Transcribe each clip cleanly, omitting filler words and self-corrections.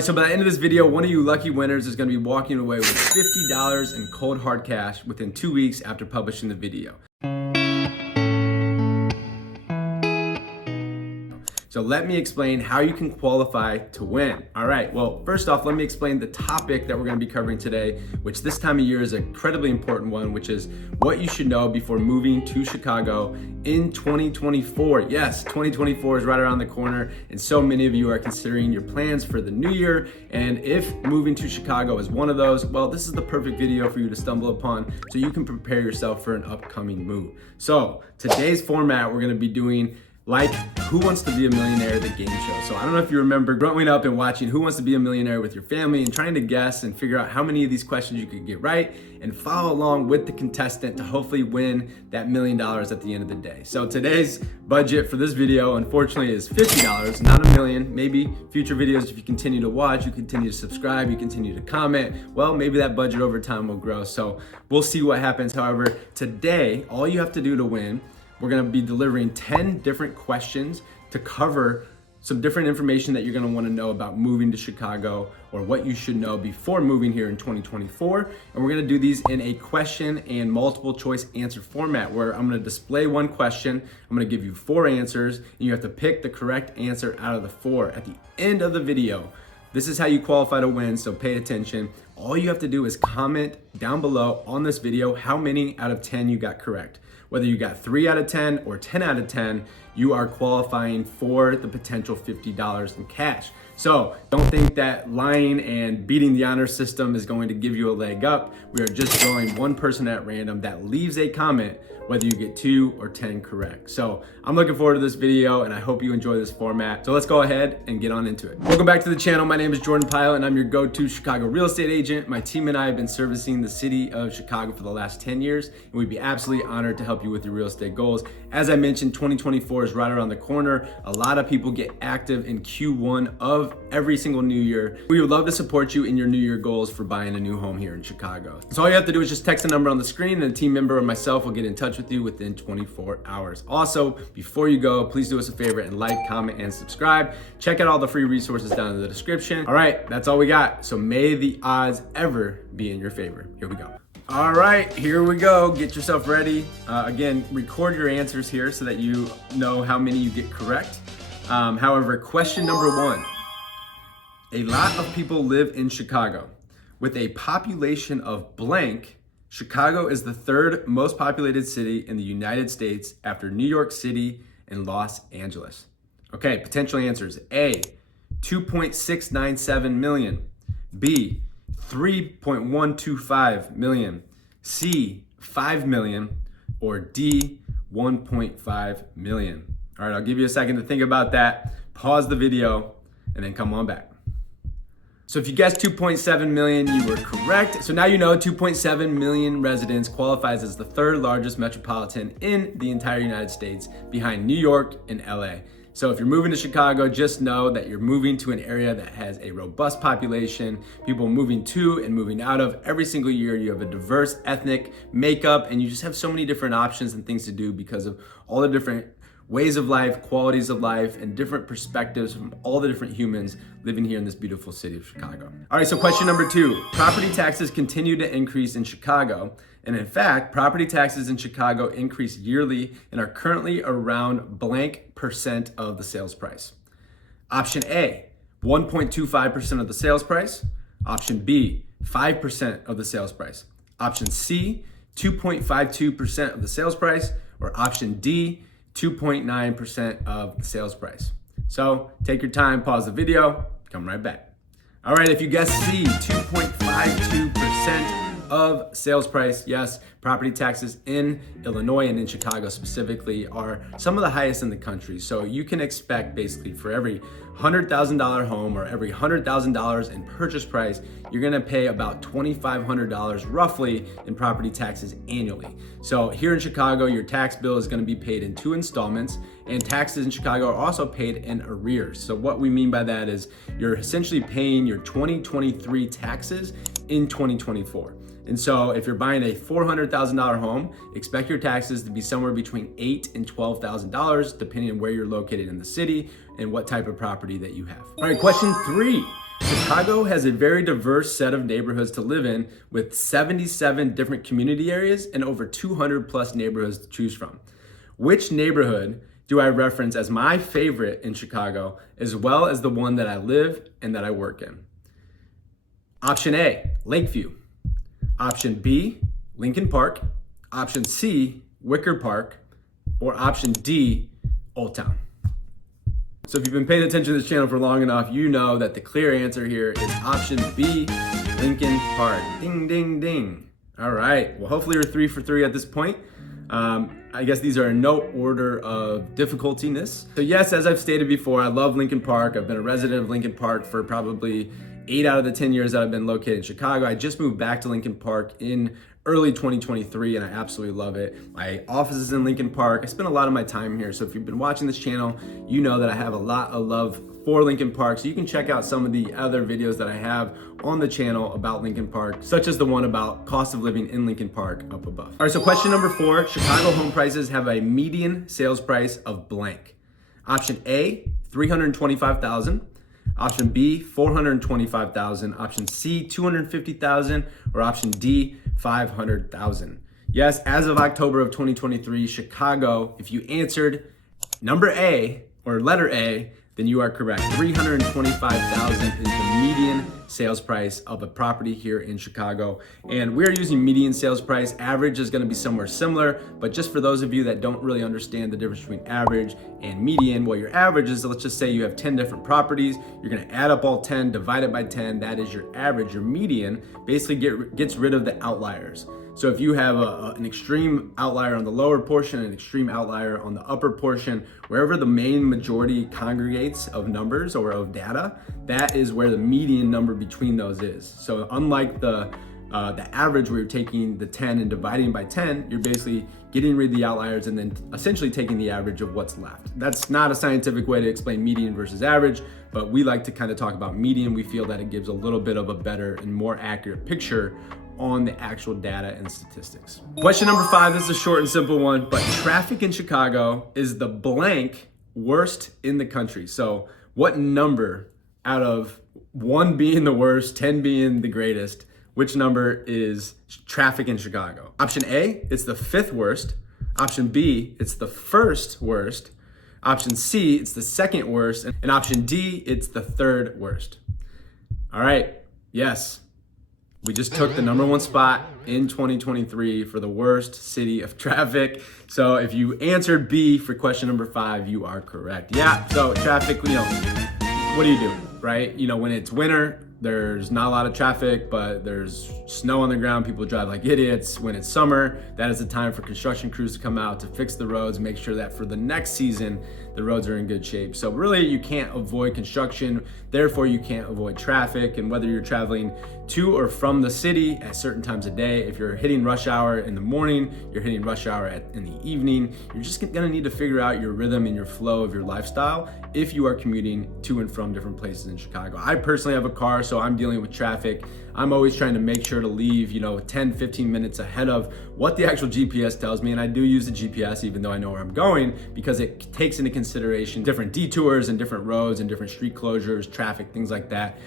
right, so by the end of this video, one of you lucky winners is gonna be walking away with $50 in cold hard cash within 2 weeks after publishing the video. So let me explain how you can qualify to win. All right, well, first off, let me explain the topic that we're gonna be covering today, which this time of year is an incredibly important one, which is what you should know before moving to Chicago in 2024. Yes, 2024 is right around the corner, and so many of you are considering your plans for the new year. And if moving to Chicago is one of those, well, this is the perfect video for you to stumble upon so you can prepare yourself for an upcoming move. So today's format, we're gonna be doing like Who Wants to Be a Millionaire, the game show. So I don't know if you remember growing up and watching Who Wants to Be a Millionaire with your family and trying to guess and figure out how many of these questions you could get right and follow along with the contestant to hopefully win that $1 million at the end of the day. So today's budget for this video, unfortunately, is $50, not $1 million. Maybe future videos, if you continue to watch, you continue to subscribe, you continue to comment, well, maybe that budget over time will grow. So we'll see what happens. However, today, all you have to do to win, we're gonna be delivering 10 different questions to cover some different information that you're gonna wanna know about moving to Chicago or what you should know before moving here in 2024. And we're gonna do these in a question and multiple choice answer format where I'm gonna display one question, I'm gonna give you 4 answers, and you have to pick the correct answer out of the 4. At the end of the video, this is how you qualify to win, so pay attention. All you have to do is comment down below on this video how many out of 10 you got correct. Whether you got 3 out of 10 or 10 out of 10, you are qualifying for the potential $50 in cash. So don't think that lying and beating the honor system is going to give you a leg up. We are just drawing one person at random that leaves a comment, whether you get 2 or 10 correct. So I'm looking forward to this video and I hope you enjoy this format. So let's go ahead and get on into it. Welcome back to the channel. My name is Jordan Pyle and I'm your go-to Chicago real estate agent. My team and I have been servicing the city of Chicago for the last 10 years and we'd be absolutely honored to help you with your real estate goals. As I mentioned, 2024 is right around the corner. A lot of people get active in Q1 of every single new year. We would love to support you in your new year goals for buying a new home here in Chicago. So all you have to do is just text a number on the screen and a team member or myself will get in touch with you within 24 hours. Also, before you go, please do us a favor and like, comment, and subscribe. Check out all the free resources down in the description. All right, that's all we got. So may the odds ever be in your favor. Here we go. All right, here we go. Get yourself ready. Again, record your answers here so that you know how many you get correct. However, question number 1. A lot of people live in Chicago. With a population of blank, Chicago is the 3rd most populated city in the United States after New York City and Los Angeles. Okay, potential answers. A, 2.697 million. B, 3.125 million. C, 5 million. Or D, 1.5 million. All right, I'll give you a second to think about that. Pause the video and then come on back. So if you guessed 2.7 million, you were correct. So now you know 2.7 million residents qualifies as the 3rd largest metropolitan in the entire United States behind New York and LA. So if you're moving to Chicago, just know that you're moving to an area that has a robust population, people moving to and moving out of every single year. You have a diverse ethnic makeup and you just have so many different options and things to do because of all the different ways of life, qualities of life, and different perspectives from all the different humans living here in this beautiful city of Chicago. All right, so question number 2. Property taxes continue to increase in Chicago. And in fact, property taxes in Chicago increase yearly and are currently around blank % of the sales price. Option A, 1.25% of the sales price. Option B, 5% of the sales price. Option C, 2.52% of the sales price. Or option D, 2.9% of the sales price. So take your time, pause the video, come right back. All right, if you guessed C, 2.52% of sales price, yes, property taxes in Illinois and in Chicago specifically are some of the highest in the country. So you can expect basically for every $100,000 home or every $100,000 in purchase price, you're gonna pay about $2,500 roughly in property taxes annually. So here in Chicago, your tax bill is gonna be paid in 2 installments, and taxes in Chicago are also paid in arrears. So what we mean by that is you're essentially paying your 2023 taxes in 2024. And so if you're buying a $400,000 home, expect your taxes to be somewhere between $8,000 and $12,000, depending on where you're located in the city and what type of property that you have. All right, question 3. Chicago has a very diverse set of neighborhoods to live in with 77 different community areas and over 200 plus neighborhoods to choose from. Which neighborhood do I reference as my favorite in Chicago, as well as the one that I live and that I work in? Option A, Lakeview. Option B, Lincoln Park. Option C, Wicker Park. Or option D, Old Town. So if you've been paying attention to this channel for long enough, you know that the clear answer here is option B, Lincoln Park. Ding, ding, ding. All right, well, hopefully you're 3 for 3 at this point. I guess these are in no order of difficultiness. So yes, as I've stated before, I love Lincoln Park. I've been a resident of Lincoln Park for probably 8 out of the 10 years that I've been located in Chicago. I just moved back to Lincoln Park in early 2023 and I absolutely love it. My office is in Lincoln Park. I spend a lot of my time here. So if you've been watching this channel, you know that I have a lot of love for Lincoln Park. So you can check out some of the other videos that I have on the channel about Lincoln Park, such as the one about cost of living in Lincoln Park up above. All right, so question number 4, Chicago home prices have a median sales price of blank. Option A, $325,000. Option B, $425,000. Option C, $250,000. Or option D, $500,000. Yes, as of October of 2023, Chicago, if you answered number A or letter A, then you are correct. $325,000 is the median sales price of a property here in Chicago. And we're using median sales price. Average is going to be somewhere similar, but just for those of you that don't really understand the difference between average and median, well, your average is, let's just say you have 10 different properties. You're going to add up all 10, divide it by 10. That is your average. Your median basically gets rid of the outliers. So if you have an extreme outlier on the lower portion, an extreme outlier on the upper portion, wherever the main majority congregates of numbers or of data, that is where the median number between those is. So unlike the average where you're taking the 10 and dividing by 10, you're basically getting rid of the outliers and then essentially taking the average of what's left. That's not a scientific way to explain median versus average, but we like to kind of talk about median. We feel that it gives a little bit of a better and more accurate picture on the actual data and statistics. Question number 5, this is a short and simple one, but traffic in Chicago is the blank worst in the country. So what number out of 1 being the worst, 10 being the greatest, which number is traffic in Chicago? Option A, it's the 5th worst. Option B, it's the 1st worst. Option C, it's the 2nd worst. And option D, it's the 3rd worst. All right, yes. We just took the number 1 spot in 2023 for the worst city of traffic. So if you answered B for question number 5, you are correct. Yeah, so traffic, what do you do, right? When it's winter, there's not a lot of traffic, but there's snow on the ground. People drive like idiots. When it's summer, that is the time for construction crews to come out to fix the roads, make sure that for the next season, the roads are in good shape. So really, you can't avoid construction. Therefore, you can't avoid traffic. And whether you're traveling to or from the city at certain times of day, if you're hitting rush hour in the morning, you're hitting rush hour in the evening, you're just gonna need to figure out your rhythm and your flow of your lifestyle if you are commuting to and from different places in Chicago. I personally have a car, so I'm dealing with traffic. I'm always trying to make sure to leave, 10, 15 minutes ahead of what the actual GPS tells me. And I do use the GPS even though I know where I'm going, because it takes into consideration different detours and different roads and different street closures, traffic, things like that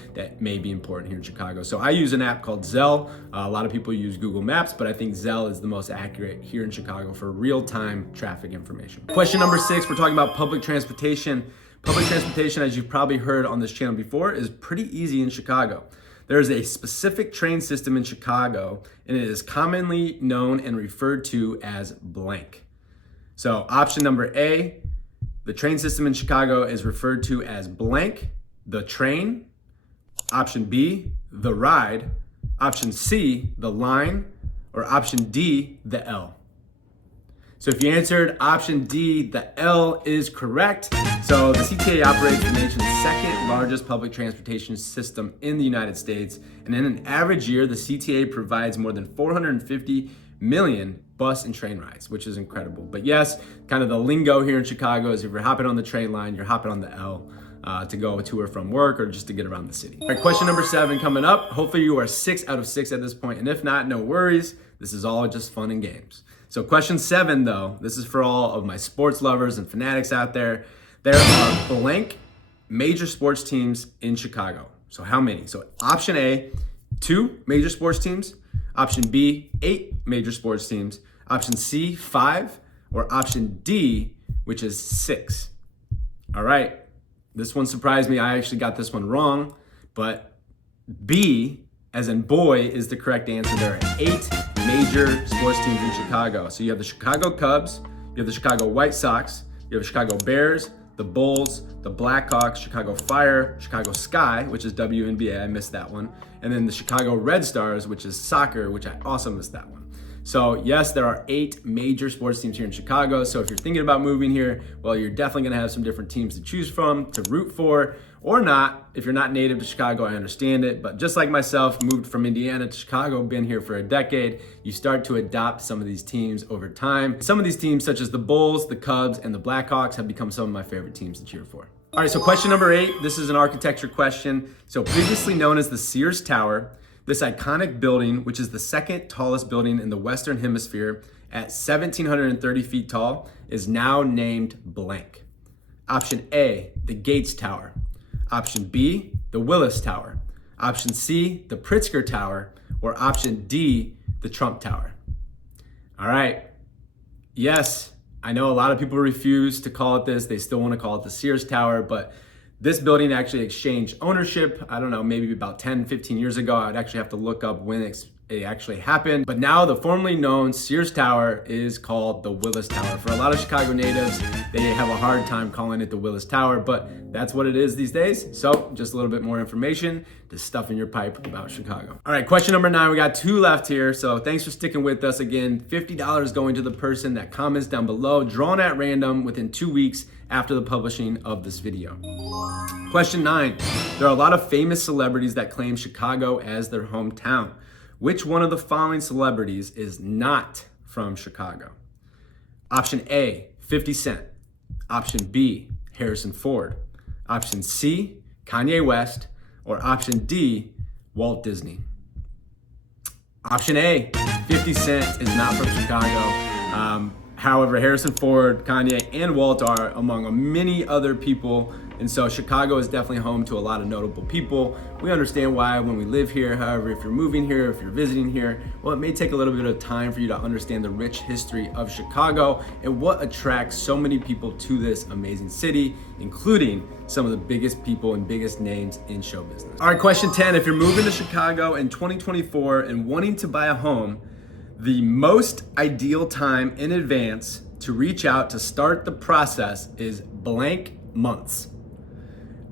may be important here in Chicago. So I use an app called Zelle. A lot of people use Google Maps, but I think Zelle is the most accurate here in Chicago for real-time traffic information. Question number 6, we're talking about public transportation. Public transportation, as you've probably heard on this channel before, is pretty easy in Chicago. There's a specific train system in Chicago, and it is commonly known and referred to as blank. So option number A, the train system in Chicago is referred to as blank, the train. Option B, the ride. Option C, the line. Or option D, the L. So if you answered option D, the L is correct. So the CTA operates the nation's 2nd largest public transportation system in the United States. And in an average year, the CTA provides more than 450 million bus and train rides, which is incredible. But yes, kind of the lingo here in Chicago is if you're hopping on the train line, you're hopping on the L to go to or from work or just to get around the city. All right, question number 7 coming up. Hopefully you are 6 out of 6 at this point. And if not, no worries. This is all just fun and games. So question 7 though, this is for all of my sports lovers and fanatics out there. There are blank major sports teams in Chicago. So how many? So option A, 2 major sports teams. Option B, 8 major sports teams. Option C, 5. Or option D, which is 6. All right, this one surprised me. I actually got this one wrong, but B, as in boy, is the correct answer. There are 8 major sports teams in Chicago. So you have the Chicago Cubs, you have the Chicago White Sox, you have the Chicago Bears, the Bulls, the Blackhawks, Chicago Fire, Chicago Sky, which is WNBA, I missed that one, and then the Chicago Red Stars, which is soccer, which I also missed that one. So yes, there are 8 major sports teams here in Chicago. So if you're thinking about moving here, well, you're definitely gonna have some different teams to choose from, to root for, or not. If you're not native to Chicago, I understand it. But just like myself, moved from Indiana to Chicago, been here for a decade, you start to adopt some of these teams over time. Some of these teams, such as the Bulls, the Cubs, and the Blackhawks, have become some of my favorite teams to cheer for. All right, so question number 8, this is an architecture question. So previously known as the Sears Tower, this iconic building, which is the second tallest building in the Western Hemisphere at 1,730 feet tall, is now named blank. Option A, the Gates Tower. Option B, the Willis Tower. Option C, the Pritzker Tower. Or option D, the Trump Tower. All right, yes, I know a lot of people refuse to call it this. They still want to call it the Sears Tower, but this building actually exchanged ownership, I don't know, maybe about 10, 15 years ago. I would actually have to look up when it actually happened. But now the formerly known Sears Tower is called the Willis Tower. For a lot of Chicago natives, they have a hard time calling it the Willis Tower, but that's what it is these days. So just a little bit more information to stuff in your pipe about Chicago. All right, question number 9, we got 2 left here. So thanks for sticking with us. Again, $50 going to the person that comments down below, drawn at random within 2 weeks after the publishing of this video. Question 9, there are a lot of famous celebrities that claim Chicago as their hometown. Which one of the following celebrities is not from Chicago? Option A, 50 Cent. Option B, Harrison Ford. Option C, Kanye West. Or option D, Walt Disney. Option A, 50 Cent is not from Chicago. However, Harrison Ford, Kanye, and Walt are among many other people. And so Chicago is definitely home to a lot of notable people. We understand why when we live here. However, if you're moving here, if you're visiting here, well, it may take a little bit of time for you to understand the rich history of Chicago and what attracts so many people to this amazing city, including some of the biggest people and biggest names in show business. All right, question 10, if you're moving to Chicago in 2024 and wanting to buy a home, the most ideal time in advance to reach out to start the process is blank months.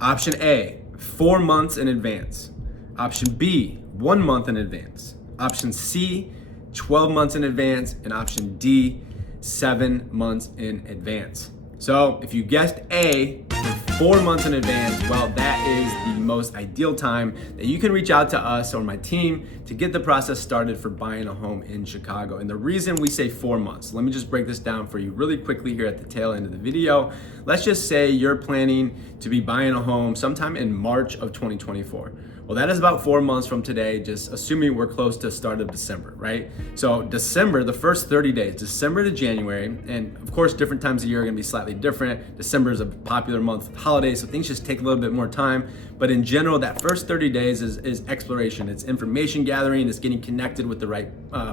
Option A, 4 months in advance. Option B, 1 month in advance. Option C, 12 months in advance. And option D, 7 months in advance. So if you guessed A, for 4 months in advance, well, that is the most ideal time that you can reach out to us or my team to get the process started for buying a home in Chicago. And the reason we say 4 months, let me just break this down for you really quickly here at the tail end of the video. Let's just say you're planning to be buying a home sometime in March of 2024. Well, that is about 4 months from today, just assuming we're close to start of December, right? So December, the first 30 days, December to January, and of course, different times of year are gonna be slightly different. December is a popular month with holidays, so things just take a little bit more time. But in general, that first 30 days is exploration. It's information gathering, it's getting connected with the right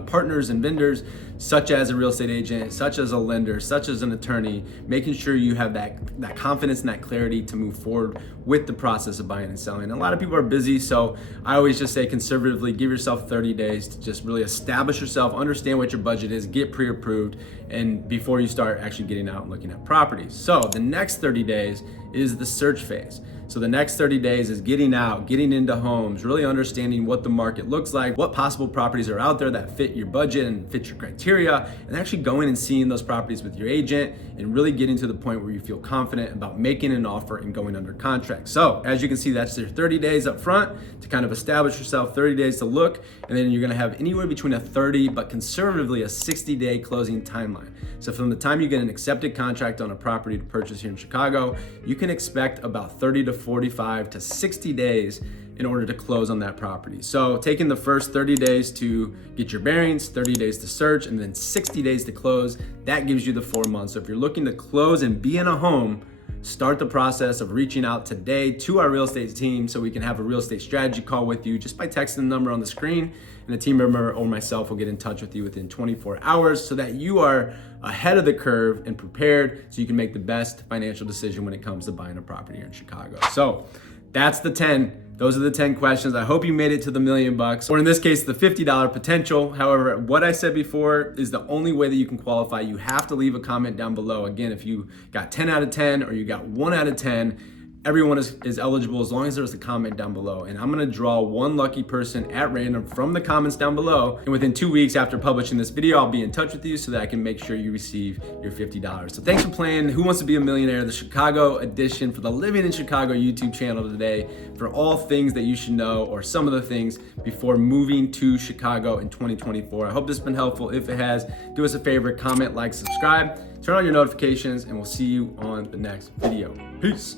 partners and vendors, such as a real estate agent, such as a lender, such as an attorney, making sure you have that confidence and that clarity to move forward with the process of buying and selling. And a lot of people are busy, so I always just say conservatively, give yourself 30 days to just really establish yourself, understand what your budget is, get pre-approved, and before you start actually getting out and looking at properties. So the next 30 days is the search phase. So the next 30 days is getting out, getting into homes, really understanding what the market looks like, what possible properties are out there that fit your budget and fit your criteria, and actually going and seeing those properties with your agent and really getting to the point where you feel confident about making an offer and going under contract. So as you can see, that's your 30 days up front to kind of establish yourself, 30 days to look, and then you're gonna have anywhere between a 30, but conservatively a 60-day closing timeline. So from the time you get an accepted contract on a property to purchase here in Chicago, you can expect about 30 to 45 to 60 days in order to close on that property. So taking the first 30 days to get your bearings, 30 days to search, and then 60 days to close, that gives you the 4 months. So if you're looking to close and be in a home start the process of reaching out today to our real estate team so we can have a real estate strategy call with you just by texting the number on the screen, and a team member or myself will get in touch with you within 24 hours so that you are ahead of the curve and prepared so you can make the best financial decision when it comes to buying a property here in Chicago. So that's the 10. Those are the 10 questions. I hope you made it to the $1 million, or in this case, the $50 potential. However, what I said before is the only way that you can qualify. You have to leave a comment down below. Again, if you got 10 out of 10 or you got 1 out of 10, everyone is eligible as long as there's a comment down below. And I'm gonna draw one lucky person at random from the comments down below. And within 2 weeks after publishing this video, I'll be in touch with you so that I can make sure you receive your $50. So thanks for playing Who Wants to Be a Millionaire, the Chicago edition for the Living in Chicago YouTube channel today, for all things that you should know, or some of the things before moving to Chicago in 2024. I hope this has been helpful. If it has, do us a favor, comment, like, subscribe, turn on your notifications, and we'll see you on the next video. Peace.